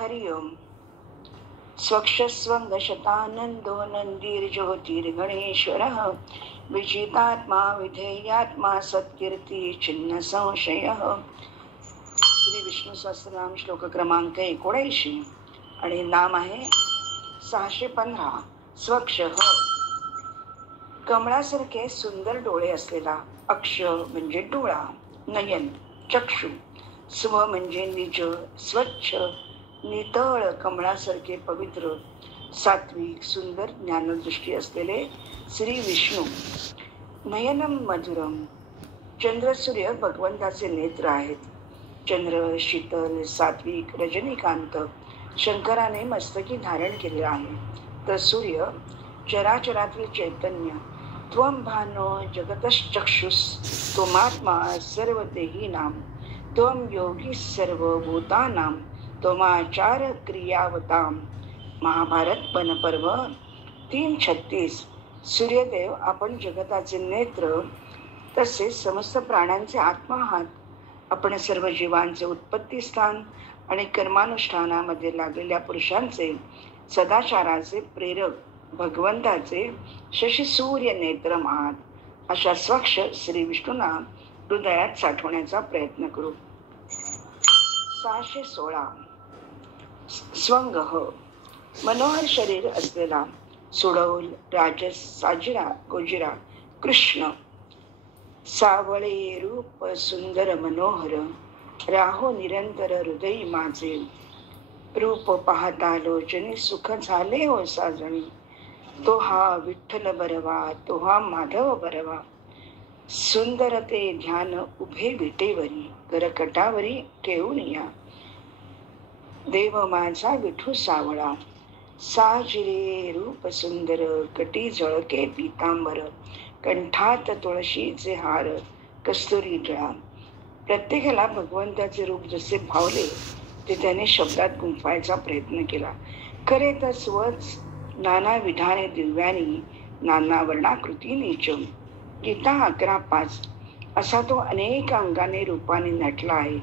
हरि ओम. स्वक्षस्वंगशतानंदो नंदीर्ज्योतिर्गणेश्वरः विजितात्मा विधेयात्मा सत्कीर्ती चिन्ह संशयः. श्री विष्णू सहस्रनाम श्लोक क्रमांक 79 आणि नाम आहे 615. स्वक्ष. कमळासारखे सुंदर डोळे असलेला. अक्ष म्हणजे डोळा. नयन चक्षु. स्व म्हणजे निज, स्वच्छ, नितळ, कमळासारखे पवित्र, सात्विक, सुंदर ज्ञानदृष्टी असलेले श्री विष्णू. नयनम मधुरम. चंद्र सूर्य भगवंताचे नेत्र आहेत. चंद्र शीतल, सात्विक, रजनीकांत शंकराने मस्तकी धारण केले आहे. तर सूर्य चराचरातील चैतन्य. त्वम भानो जगतश्चक्षुष त्वमात्मा सर्व देहीनां त्वम योगी सर्वभूतानां त्वमाचार क्रियावताम. महाभारत वनपर्व 3:36. सूर्यदेव आपण जगताचे नेत्र, तसेच समस्त प्राण्यांचे आत्मा आहात. आपण सर्व जीवांचे उत्पत्ती स्थान आणि कर्मानुष्ठानामध्ये लागलेल्या पुरुषांचे सदाचाराचे प्रेरक, भगवंताचे शशी सूर्य नेत्रम आहात. अशा स्वच्छ श्री विष्णूंना हृदयात साठवण्याचा प्रयत्न करू. 616. स्वंग. मनोहर शरीर असलेला. सुडौल, राजस, साजिरा, गोजिरा, कृष्ण. सावळे रूप सुंदर मनोहर, राहो निरंतर हृदयी माझे. रूप पाहता लोचनी सुख झाले हो साजणी. तो हा विठ्ठल बरवा, तो हा माधव बरवा. सुंदर ते ध्यान उभे विटेवरी, करकटावरी ठेवून या. देव माझा विठू सावळा. साजिरे रूप सुंदर, कटी जळके पीतांबर, कंठात तुळशीचे हार, कस्तुरी टिळा. प्रत्येकाला भगवंताचे रूप जसे भावले ते त्याने शब्दात गुंफायचा प्रयत्न केला. खरे तर स्वच नाना विधाने दिव्यानी, नाना वर्णाकृती नीच. गीता 11:5. असा तो अनेक अंगाने रूपाने नटला आहे.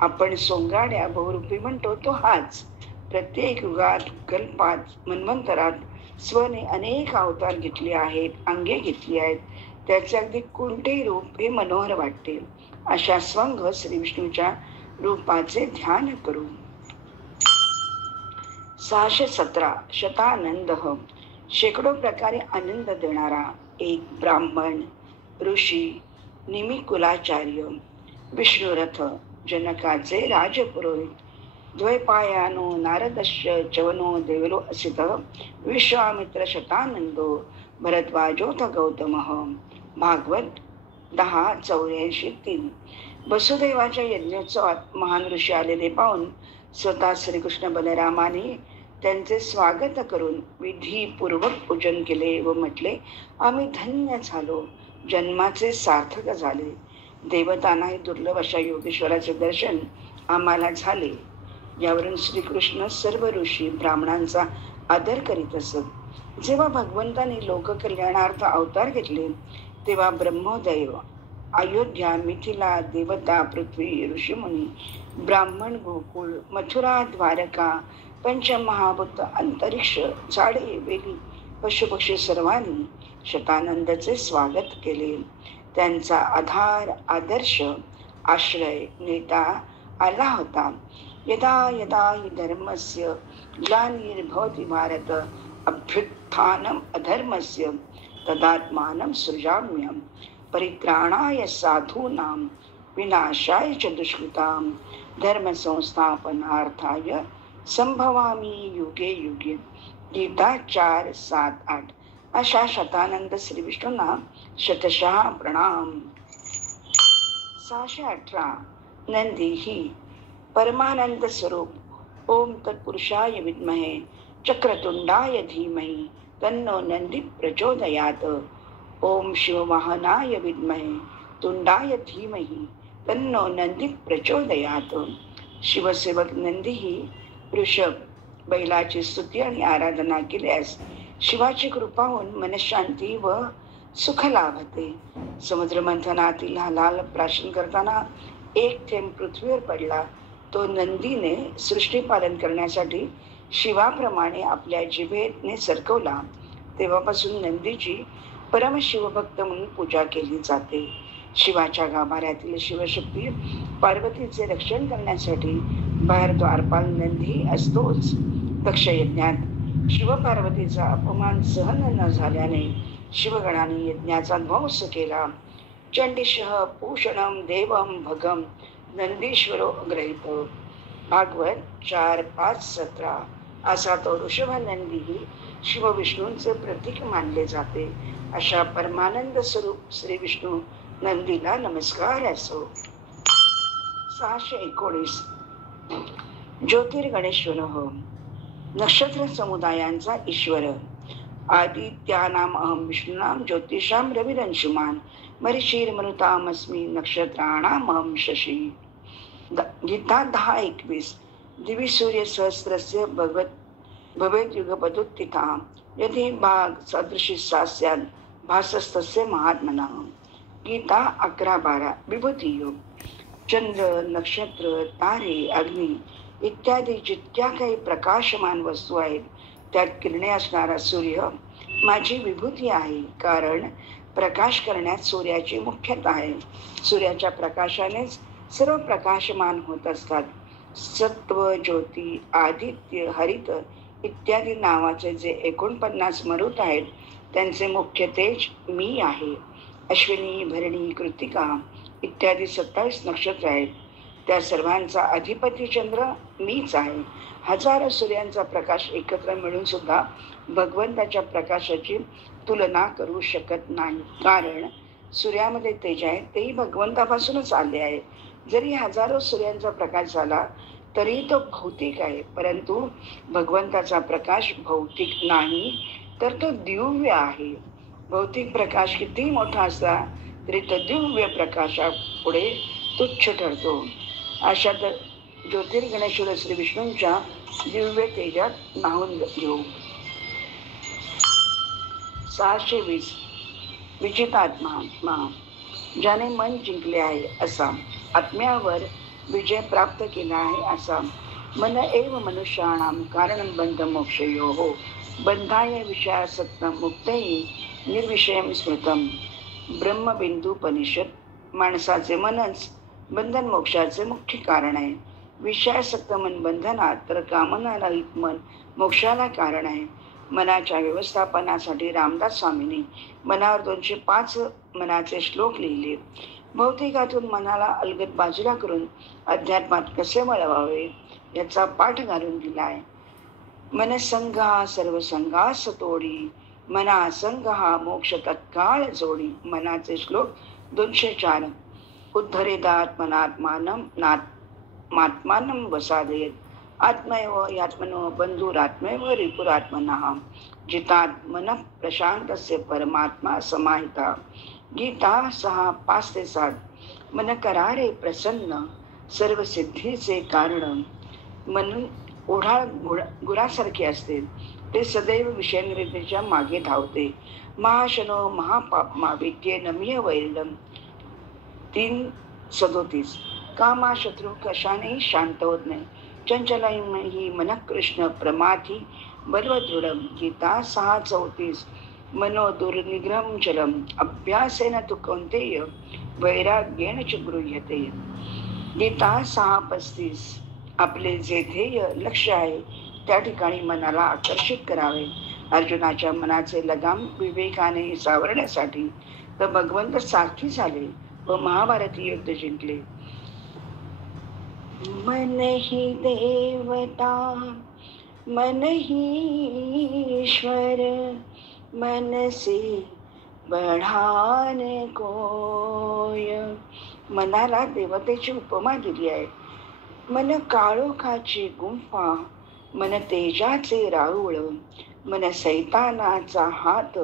आपण सोंगाड्या बहुरूपी म्हणतो तो हाच. प्रत्येक युगात, कल्पात, मन्वंतरात स्वने अनेक अवतार घेतले आहेत, अंगे घेतली आहेत. त्याचे अगदी कोणतेही रूप हे मनोहर वाटते. अशा स्वंग श्री विष्णूच्या रूपाचे ध्यान करू. 617. शतानंद. शेकडो प्रकारे आनंद देणारा. एक ब्राह्मण, ऋषी, निमिकुलाचार्य. विष्णुरथ. जनकाचे राजपुरोहित. द्वैपायानो नारदस्य चवनो देवलो असित विश्वामित्र शतानंदो भरद्वाजोथ गौतमः. भागवत 10:84-3. वसुदेवाच्या यज्ञोत्सवात महान ऋषी आलेले पाहून स्वतः श्रीकृष्ण बलरामाने त्यांचे स्वागत करून विधीपूर्वक पूजन केले व म्हटले, आम्ही धन्य झालो, जन्माचे सार्थक झाले. देवतांनाही दुर्लभ अशा योगेश्वराचे दर्शन आम्हाला झाले. यावरून श्रीकृष्ण सर्व ऋषी ब्राह्मणांचा आदर करीत असत. जेव्हा भगवंतांनी लोककल्याणार्थ अवतार घेतले तेव्हा ब्रह्मोदय, अयोध्या, मिथिला, देवता, पृथ्वी, ऋषीमुनी, ब्राह्मण, गोकुळ, मथुरा, द्वारका, पंचमहाभूत, अंतरिक्ष, झाडे, वेली, पशुपक्षी सर्वांनी शतानंदचे स्वागत केले. त्यांचा आधार, आदर्श, आश्रय, नेता आला होता. यदा यदा हि धर्मस्य ग्लानिर्भवति भारत अभ्युत्थानम् अधर्मस्य तदात्मानं सृजाम्यहं परित्राणाय साधूनां विनाशाय च दुष्कृतां धर्मसंस्थापनार्थाय संभवामि युगे युगे. गीता 4:7-8. अशा शतानंद श्री विष्णूंना शतशः प्रणाम. 618. नंदी ही. परमानंद स्वरूप. ओम तत्पुरुषाय विद्महे चक्रतुंडाय धीमहि तन्नो नंदी प्रचोदयात. ओम शिववाहनाय विद्महे तुंडाय धीमहि तन्नो नंदी प्रचोदयात. शिवसेवक नंदी ही वृषभ, बैलाची स्तुती आणि आराधना केल्यास शिवाची कृपा होऊन मनशांती व सुख लाभते. समुद्र मंथनातील लाल प्राशन करताना एक थेंब पृथ्वीवर पडला तो नंदीने सृष्टी पालन करण्यासाठी शिवाप्रमाणे आपल्या जिभेने सरकवला तेव्हापासून नंदीची परमशिवभक्त म्हणून पूजा केली जाते. शिवाच्या गाभाऱ्यातील शिवशक्ती पार्वतीचे रक्षण करण्यासाठी बाहेर द्वारपाल नंदी असतोच. दक्षयज्ञात शिवपार्वतीचा अपमान सहन न झाल्याने शिवगणाने यज्ञाचा ध्वंस केला. चंडिशः पूषणम देवम भगम नंदीश्वरो ग्रहित. भागवत 4:5-17. असा तो ऋषभनंदीही शिवविष्णूंचे प्रतीक मानले जाते. अशा परमानंद स्वरूप श्री विष्णू नंदीला नमस्कार असो. 619. ज्योतिर्गणेश्वर नक्षत्र समुदायांचा ईश्वर. आदित्यानाम अहम विष्णूनाम ज्योतिषाम रविरंशुमान मरीचिर्मरुतामस्मि नक्षत्राणाम अहम शशी. गीता 10:21. दिवी सूर्य सहस्रस्य भवेत् युगपदुत्थिता यदि भाग सदृशी स्यात् भासस्तस्य महात्मना. गीता 11:12. विभूती योग. चंद्र, नक्षत्र, तारे, अग्नी इत्यादी जितक्या काही प्रकाशमान वस्तू आहेत त्यात किरणे असणारा सूर्य माझी विभूती आहे. कारण प्रकाश करण्यात सूर्याची मुख्यता आहे. सूर्याच्या प्रकाशानेच सर्व प्रकाशमान होत असतात. सत्व, ज्योती, आदित्य, हरित इत्यादी नावाचे जे 49 मरुत आहेत त्यांचे मुख्य तेज मी आहे. अश्विनी, भरणी, कृतिका इत्यादी 27 नक्षत्र आहेत. त्या सर्वांचा अधिपती चंद्र मीच आहे. हजारो सूर्यांचा प्रकाश एकत्र मिळून सुद्धा भगवंताच्या प्रकाशाची तुलना करू शकत नाही. कारण सूर्यामध्ये तेज आहे तेही भगवंतापासूनच आले आहे. जरी हजारो सूर्यांचा प्रकाश झाला तरी तो भौतिक आहे, परंतु भगवंताचा प्रकाश भौतिक नाही तर तो दिव्य आहे. भौतिक प्रकाश किती मोठा असला तरी तो दिव्य प्रकाशापुढे तुच्छ ठरतो. अशा ज्योतिर्गणेश्वर श्री विष्णूंच्या दिव्य तेजात न्हाऊन घेऊ. 620. विजितात्मा. ज्याने मन जिंकले आहे असा, आत्म्यावर विजय प्राप्त केला आहे असा. मन एव मनुष्याणाम कारणं बंध मोक्षयोः बंधाय विषयासक्तं मुक्तये निर्विषयं स्मृतम्. ब्रह्मबिंदूपनिषद. माणसाचे मनच बंधन मोक्षाचे मुख्य कारण आहे. विषयासक्त मन बंधनात तर कामनारहित मन मोक्षाला कारण आहे. मनाच्या व्यवस्थापनासाठी रामदास स्वामींनी मनावर 205 मनाचे श्लोक लिहिले. भौतिकातून मनाला अलगद बाजूला करून अध्यात्मात कसे वळवावे याचा पाठ घालून दिला आहे. मनसंगा सर्व संगास तोडी मना संग हा मोक्ष तत्काळ जोडी. मनाचे श्लोक 204. उद्धरेदात्मनात्मानं वसादयेत आत्मैव यात्मनो बंधुरात्मैव रिपुरात्मनः. जितात् मनः प्रशांतस्य परमात्मा समाहिता. गीता 6:5-7. मन करारे प्रसन्न सर्व सिद्धीचे कारण. मन ओढाळ गुरासारखे असते, ते सदैव विषयनिर्देच्या मागे धावते. महाशनो महापापमा विद्ये नम्य वैरम. 3:37. कामा शत्रू कशानेही शांत होत नाही. चंचलही मन कृष्ण प्रमाथी बलवदृढम. गीता 6:34. मनो दुर्निग्रहं चलम अभ्यासेन तु कौन्तेय वैराग्येन च गृह्यते. गीता 6:35. आपले जे ध्येय लक्ष्य आहे त्या ठिकाणी मनाला आकर्षित करावे. अर्जुनाच्या मनाचे लगाम विवेकाने सावरण्यासाठी तर भगवंत सारखी झाले व महाभारती युद्ध जिंकले. मन ही देवता मन ही ईश्वर मन से बढ़ाने कोय. मनाला देवतेची उपमा दिली आहे. मन काळोखाची गुंफा मन तेजाचे राऊळ मन सैतानाचा हात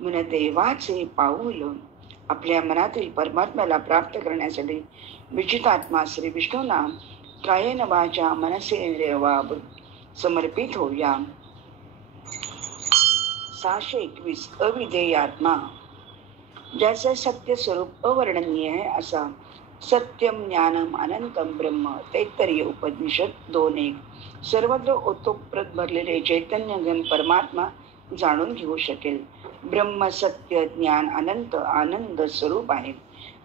मन देवाचे पाऊल. आपल्या मनातील परमात्म्याला प्राप्त करण्यासाठी विजितात्मा श्री विष्णूंना कायेन वाचा मनसेंद्रियवा समर्पित होऊया. 621. अविधेय आत्मा. ज्याचे सत्य स्वरूप अवर्णनीय आहे असा. सत्यम ज्ञानम अनंतम ब्रह्म. तैत्तरीय उपनिषद 2:1. सर्वत्र ओतप्रोत भरलेले चैतन्य घन परमात्मा जाणून घेऊ शकेल. ब्रह्म सत्य ज्ञान अनंत आनंद स्वरूप आहे.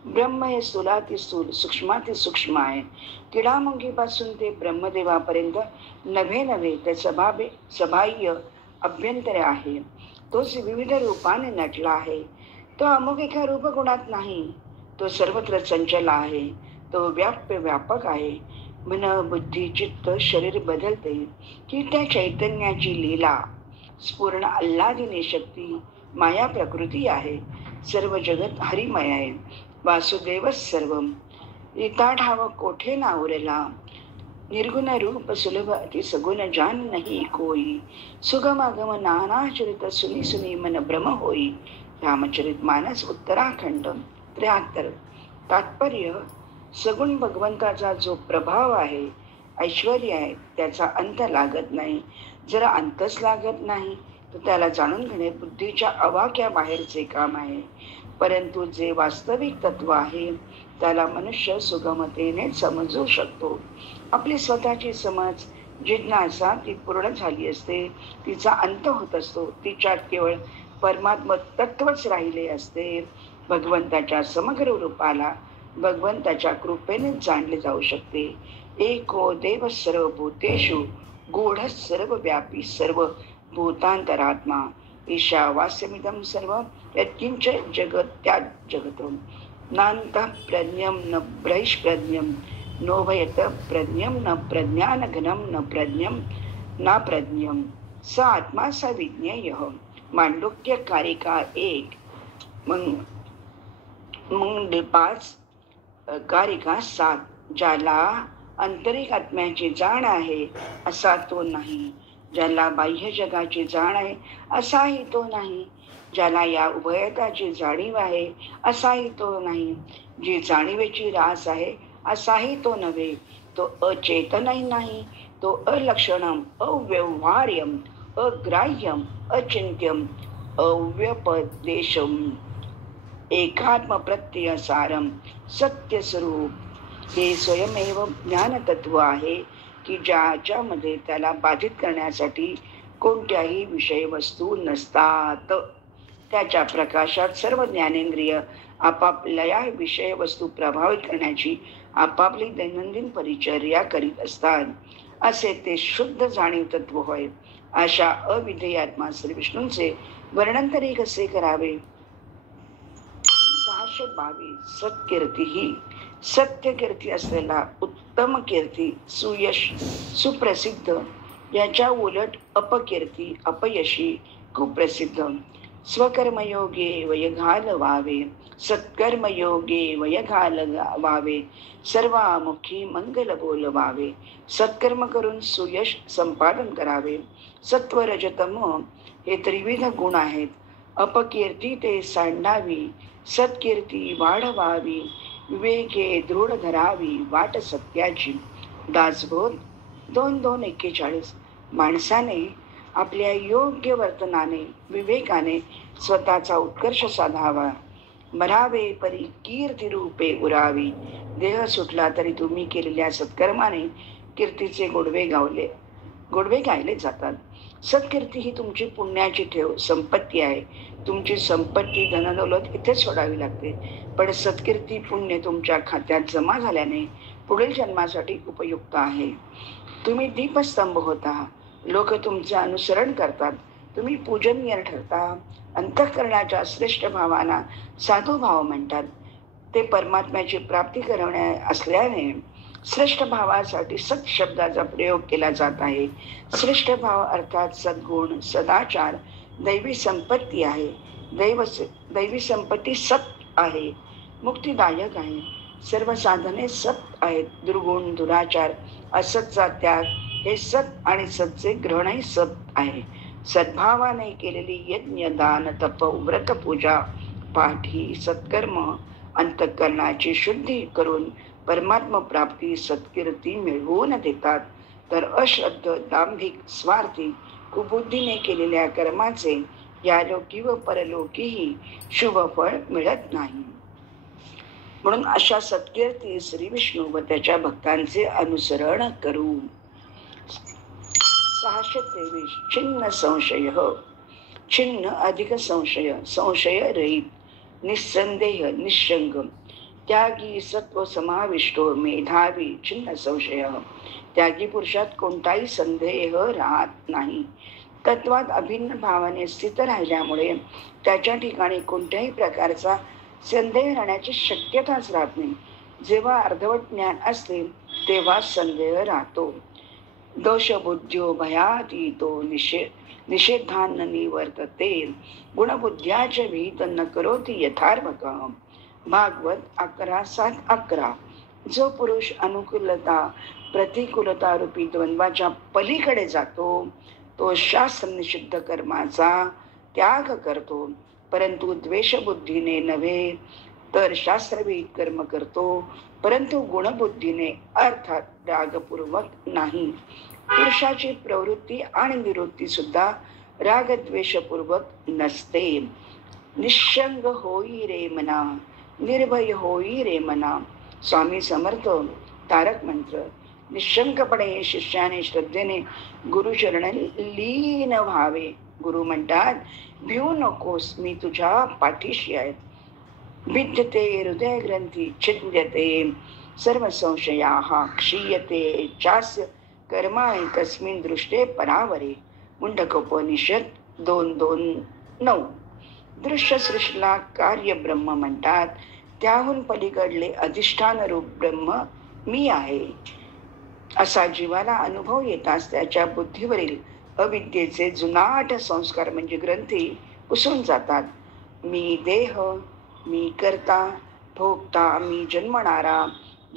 ब्रह्म हे स्थूलाती स्थूल सूक्ष्माती सूक्ष्म आहे. किडामुंगीपासून ते ब्रह्मदेवापर्यंत नव्हे ते सबाह्य अभ्यंतर आहे. तोच विविध रूपाने नटला आहे. तो अमुक एका रूपगुणात नाही. तो सर्वत्र चंचल आहे. तो व्यापक आहे. मन बुद्धी चित्त शरीर बदलते की त्या चैतन्याची लीला स्फुरण आल्हादिनी शक्ती माया प्रकृती आहे. सर्व जगत हरिमय आहे. वासुदेवच सर्व रीता ठाव कोठे ना उरला. निर्गुण रूप सुलभ अति सगुण जान नाही कोई. सुगम अगम नाना चरित सुनी सुनी मन भ्रम होई. रामचरित मानस उत्तराखंड 73. तात्पर्य, सगुण भगवंताचा जो प्रभाव आहे, ऐश्वर्य आहे, त्याचा अंत लागत नाही. जरा अंतच लागत नाही तर त्याला जाणून घेणे बुद्धीच्या अवाक्या बाहेरचे काम आहे. परंतु जे वास्तविक तत्व आहे त्याला मनुष्य सुगमतेने समजू शकतो. आपली स्वतःची समज जिज्ञासा ती पूर्ण झाली असते. तिचा अंत होत असतो. तिच्यात केवळ परमात्म तत्वच राहिले असते. भगवंताच्या समग्र रूपाला भगवंताच्या कृपेने जाणले जाऊ शकते. एको देव सर्व भूतेषु गूढ सर्व व्यापी सर्व भूतांतरात्मा. ईशावास्यमिदं सर्व यत्किंच जगत्यात् जगतम्. नान्तः प्रज्ञं न बहिष्प्रज्ञं नोभयत प्रज्ञं न प्रज्ञानघनं न प्रज्ञं न प्रज्ञं. स आत्मा स विज्ञेयः. मांडुक्य कारिका 1. मग 5 कारिका 7. ज्याला आंतरिक आत्म्याची जाण आहे असा तो नाही. ज्याला बाह्य जगाची जाण आहे असाही तो नाही. ज्याला या उभयताची जाणीव आहे असाही तो नाही. जी जाणीवेची रास आहे असाही तो नव्हे. तो अचेतनही नाही. तो अलक्षणम अव्यवहार्यम अग्राह्यम अचिंत्यम अव्यपदेशम एकात्म प्रत्यय सारम सत्य स्वरूप. हे स्वयमेव ज्ञानतत्व आहे की ज्याच्यामध्ये त्याला बाधित करण्यासाठी कोणत्याही विषय वस्तू नसतात. त्याच्या प्रकाशात सर्व ज्ञानेंद्रिय आपापल्या विषय वस्तू प्रभावित करण्याची आपापली दैनंदिन परिचर्या करीत असतात. असे ते शुद्ध जाणीव तत्व होय. अशा अविधेय आत्मा श्री विष्णूंचे वर्णन तरी कसे करावे. 622. सत्कीर्ती ही सत्य कीर्ती असलेला उत्तम कीर्ती सुयश सुप्रसिद्ध. याच्या उलट अपकीर्ती अपयशी कुप्रसिद्ध. स्वकर्मयोगे वय घालवावे सत्कर्मयोगे वय घालवावे. सर्वामुखी मंगल बोलवावे. सत्कर्म करून सुयश संपादन करावे. सत्व रजतम हे त्रिविध गुण आहेत. अपकीर्ती ते सांडावी. सत्कीर्ती वाढवावी. विवेके दृढ धरावी वाट सत्याची. दासबोध 2:41. माणसाने आपल्या योग्य वर्तनाने विवेकाने स्वतःचा उत्कर्ष साधावा. मरावे परी कीर्ती रूपे उरावी. देह सुटला तरी तुम्ही केलेल्या सत्कर्माने कीर्तीचे गोडवे गायले जातात. सत्कीर्ती ही तुमची पुण्याची ठेव संपत्ती आहे. तुमची संपत्ती धनदौलत इथे सोडावी लागते. पण सत्कीर्ती पुण्य तुमच्या खात्यात जमा झाल्याने पुढील जन्मासाठी उपयुक्त आहे. तुम्ही दीपस्तंभ होता. लोक तुमचे अनुसरण करतात. तुम्ही पूजनीय ठरता. अंतःकरणाच्या श्रेष्ठ भावांना साधू भाव म्हणतात. ते परमात्म्याची प्राप्ती करवण्या असल्याने श्रेष्ठ भावासाठी सत शब्दाचा प्रयोग केला जात आहे. श्रेष्ठ भाव अर्थात सद्गुण सदाचार दैवी संपत्ती आहे. दैवी संपत्ती सत आहे. मुक्तिदायक आहे. सर्व साधने सत आहेत. दुर्गुण दुराचार असतचा त्याग हे सत आणि सतचे ग्रहणही सत आहे. सद्भावाने केलेली यज्ञ दान तप व्रत पूजा पाठ ही सत्कर्म अंतःकरणाची शुद्धी करून परमात्म प्राप्ती सत्कीर्ती मिळवून देतात. तर अश्रद्ध दांभिक स्वार्थी कुबुद्धीने केलेल्या कर्माचे यालोकी व परलोकीही शुभ फळ मिळत नाही. म्हणून अशा सत्कीर्ती श्री विष्णू व त्याच्या भक्तांचे अनुसरण करू. 623 छिन्न संशय. छिन्न अधिक संशय, संशय रहित, निस्संदेह, निशंक, त्यागी सत्व समाविष्टो मेधावी छिन्न संशय. त्यागी पुरुषात कोणताही संदेह राहत नाही. तत्वात अभिन्न भावाने स्थित राहिल्यामुळे त्याच्या ठिकाणी कोणत्याही प्रकारचा संदेह राहण्याची शक्यताच राहत नाही. जेव्हा अर्धवट ज्ञान असते तेव्हा संदेह राहतो. दोषबुद्ध्यो भयातीतो निषेधान निवर्तते, गुणबुद्ध्याचे विहित न करोति यथार्भक. भागवत 11:7-11. जो पुरुष अनुकूलता प्रतिकूलता रूपी द्वंद्वाच्या पलीकडे जातो तो शास्त्र निषिद्ध कर्माचा त्याग करतो, परंतु द्वेषबुद्धीने नव्हे तर शास्त्रविहित कर्म करतो, परंतु गुणबुद्धीने अर्थात रागपूर्वक नाही. पुरुषाची प्रवृत्ती आणि निवृत्ती सुद्धा रागद्वेषपूर्वक नसते. निशंग होई रे मना, निर्भय होई रे मना. स्वामी समर्थ तारक मंत्र. निशंकपणे शिष्याने श्रद्धेने गुरुचरण लीन व्हावे. गुरु म्हणतात, भिवू नकोस, मी तुझ्या पाठीशी आहे. भिद्यते हृदय ग्रंथी छिद्यते सर्व संशयाः क्षीयते चास्य कर्माणि तस्मिन् दृष्टे परावरे. मुंडकोपनिषद 2:2-9. दृश्य सृष्टीला कार्य ब्रह्म म्हणतात. त्याहून पलीकडले अधिष्ठान रूप ब्रह्म मी आहे असा जीवाला अनुभव येताच त्याच्या बुद्धीवरील अविद्येचे जुनाट संस्कार म्हणजे ग्रंथी पुसून जातात. मी देह, मी करता भोगता, मी जन्मणारा,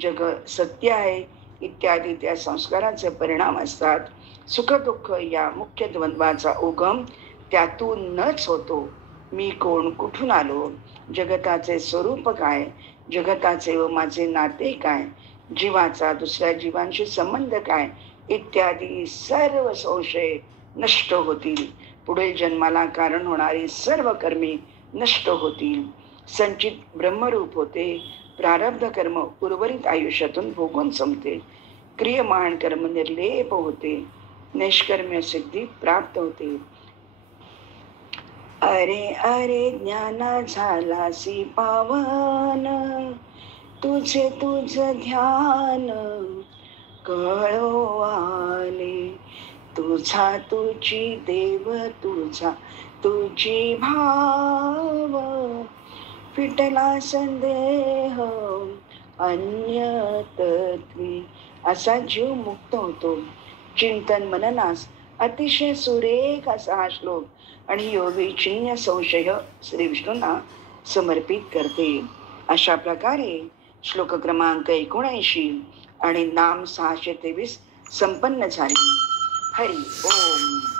जग सत्य आहे इत्यादी त्या संस्काराचे परिणाम असतात. सुख दुःख या मुख्य द्वंद्वाचा उगम त्यातूनच होतो. मी कोण, कुठून आलो, जगताचे स्वरूप काय, जगताचे व माझे नाते काय, जीवाचा दुसऱ्या जीवांशी संबंध काय इत्यादी सर्व संशय नष्ट होतील. पुढील जन्माला कारण होणारी सर्व कर्मे नष्ट होतील. संचित ब्रह्मरूप होते. प्रारब्ध कर्म उर्वरित आयुष्यातून भोगून संपते. क्रियमाण कर्म निर्लेप होते. निष्कर्म्य सिद्धी प्राप्त होते. अरे अरे ज्ञाना झालासी पावन, तुझे तुझ ध्यान कळो आले. तुझा तुझी देव, तुझा तुझी भाव, फिटला संदेह अन्यतत्वी. असा जीव मुक्त होतो. चिंतन मननास अतिशय सुरेख असा हा श्लोक आणि योगी चिन्ह संशय श्री विष्णूंना समर्पित करते. अशा प्रकारे श्लोक क्रमांक 79 आणि नाम 623 संपन्न झाले. हरी ओम.